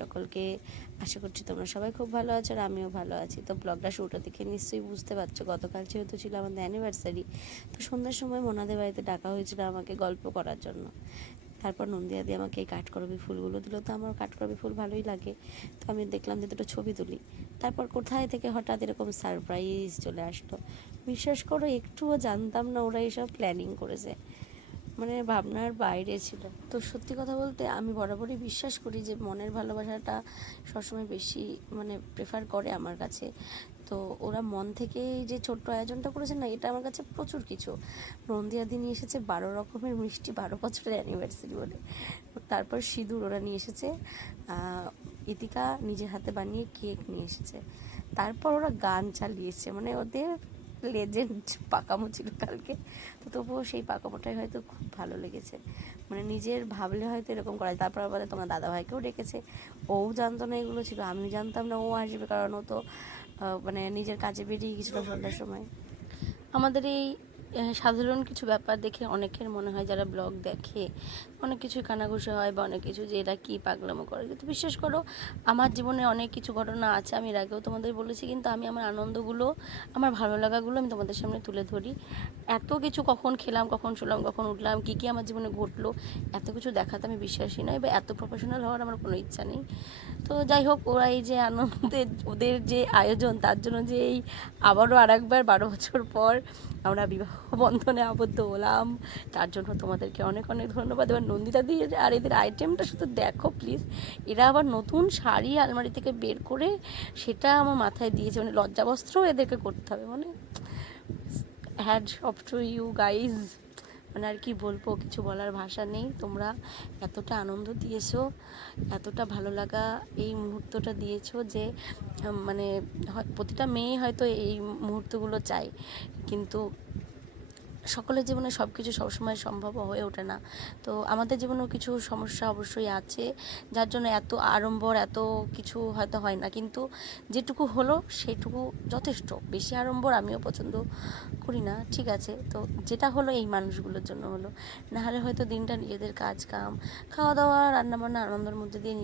সকলকে। আশা করছি তোমরা সবাই খুব ভালো আছো আর আমিও ভালো আছি। তো ব্লগটা শুরুটা দেখে নিশ্চয়ই বুঝতে পারছো, গতকাল যেহেতু ছিল আমাদের অ্যানিভার্সারি, তো সন্ধ্যার সময় মোনাদের বাড়িতে ডাকা হয়েছিল আমাকে গল্প করার জন্য। তারপর নন্দিয়াদি আমাকে এই কাঠকরবী ফুলগুলো দিল। তো আমার কাঠকরবী ফুল ভালোই লাগে, তো আমি দেখলাম যে দুটো ছবি তুলি। তারপর কোথায় থেকে হঠাৎ এরকম সারপ্রাইজ চলে আসলো। বিশ্বাস করো, একটুও জানতাম না ওরা এসব প্ল্যানিং করেছে, মানে ভাবনার বাইরে ছিল। তো সত্যি কথা বলতে আমি বরাবরই বিশ্বাস করি যে মনের ভালোবাসাটা সবসময় বেশি মানে প্রেফার করে আমার কাছে। তো ওরা মন থেকে যে ছোট্ট আয়োজনটা করেছে না, এটা আমার কাছে প্রচুর কিছু। নন্দিয়াদি নিয়ে এসেছে 12 রকমের মিষ্টি, 12 বছরের অ্যানিভার্সারি বলে। তারপর সিঁদুর ওরা নিয়ে এসেছে, ইতিকা নিজের হাতে বানিয়ে কেক নিয়ে এসেছে। তারপর ওরা গান চালিয়েছে, মানে ওদের লেজেন্ড পাকামো ছিল কালকে। তো তবুও সেই পাকামোটাই হয়তো খুব ভালো লেগেছে, মানে নিজের ভাবলে হয়তো এরকম করা যায়। তারপর আবার তোমার দাদাভাইকেও ডেকেছে, ও জানতো না এগুলো ছিল, আমি জানতাম না ও আসবে, কারণ ও তো মানে নিজের কাজে বেরিয়ে গেছিলো সন্ধ্যার সময়। আমাদের এই সাধারণ কিছু ব্যাপার দেখে অনেকের মনে হয়, যারা ব্লগ দেখে, অনেক কিছু কানাঘুষা হয় বা অনেক কিছু যে এরা কী পাগলামো করে। কিন্তু বিশ্বাস করো, আমার জীবনে অনেক কিছু ঘটনা আছে, আমি এর আগেও তোমাদের বলেছি, কিন্তু আমি আমার আনন্দগুলো, আমার ভালো লাগাগুলো আমি তোমাদের সামনে তুলে ধরি। এত কিছু কখন খেলাম, কখন শুলাম, কখন উঠলাম, কী কী আমার জীবনে ঘটলো, এত কিছু দেখাতে আমি বিশ্বাসী নয়, বা এত প্রফেশনাল হওয়ার আমার কোনো ইচ্ছা নেই। তো যাই হোক, ওরা এই যে আনন্দের ওদের যে আয়োজন, তার জন্য যে এই আবারও আরেকবার 12 বছর পর আমরা বিবাহ বন্ধনে আবদ্ধ হলাম, তার জন্য তোমাদেরকে অনেক অনেক ধন্যবাদ। এবার নন্দিতাদির আর এদের আইটেমটা শুধু দেখো প্লিজ। এরা আবার নতুন শাড়ি আলমারি থেকে বের করে সেটা আমার মাথায় দিয়েছে, মানে লজ্জাবস্ত্রও এদেরকে করতে হবে, মানে hats off to you guys. মানে আর কি বলবো, কিছু বলার ভাষা নেই। তোমরা এতটা আনন্দ দিয়েছো, এতটা ভালো লাগা এই মুহূর্তটা দিয়েছো যে মানে প্রতিটা মেয়ে হয়তো এই মুহূর্তগুলো চায়, কিন্তু সকলের জীবনে সব কিছু সবসময় সম্ভব হয়ে ওঠে না। তো আমাদের জীবনেও কিছু সমস্যা অবশ্যই আছে, যার জন্য এত আড়ম্বর এত কিছু হয়তো হয় না, কিন্তু যেটুকু হলো সেটুকু যথেষ্ট। বেশি আড়ম্বর আমিও পছন্দ করি না, ঠিক আছে। তো যেটা হলো এই মানুষগুলোর জন্য হলো, নাহলে হয়তো দিনটা নিজেদের কাজ কাম, খাওয়া দাওয়া, রান্নাবান্না, আনন্দের মধ্যে দিয়ে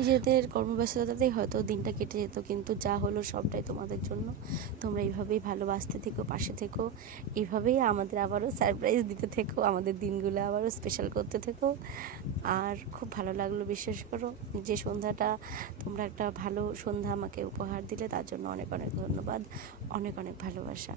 নিজেদের কর্মব্যস্ততাতেই হয়তো দিনটা কেটে যেত, কিন্তু যা হলো সবটাই তোমাদের জন্য। তোমরা এইভাবেই ভালোবাসতে থেকো, পাশে থেকো, এইভাবেই আমাদের আবারও সারপ্রাইজ দিতে থেকো, আমাদের দিনগুলো আবারও স্পেশাল করতে থেকো। আর খুব ভালো লাগলো, বিশ্বাস করো, যে সন্ধ্যাটা তোমরা একটা ভালো সন্ধ্যা আমাকে উপহার দিলে, তার জন্য অনেক অনেক ধন্যবাদ, অনেক অনেক ভালোবাসা।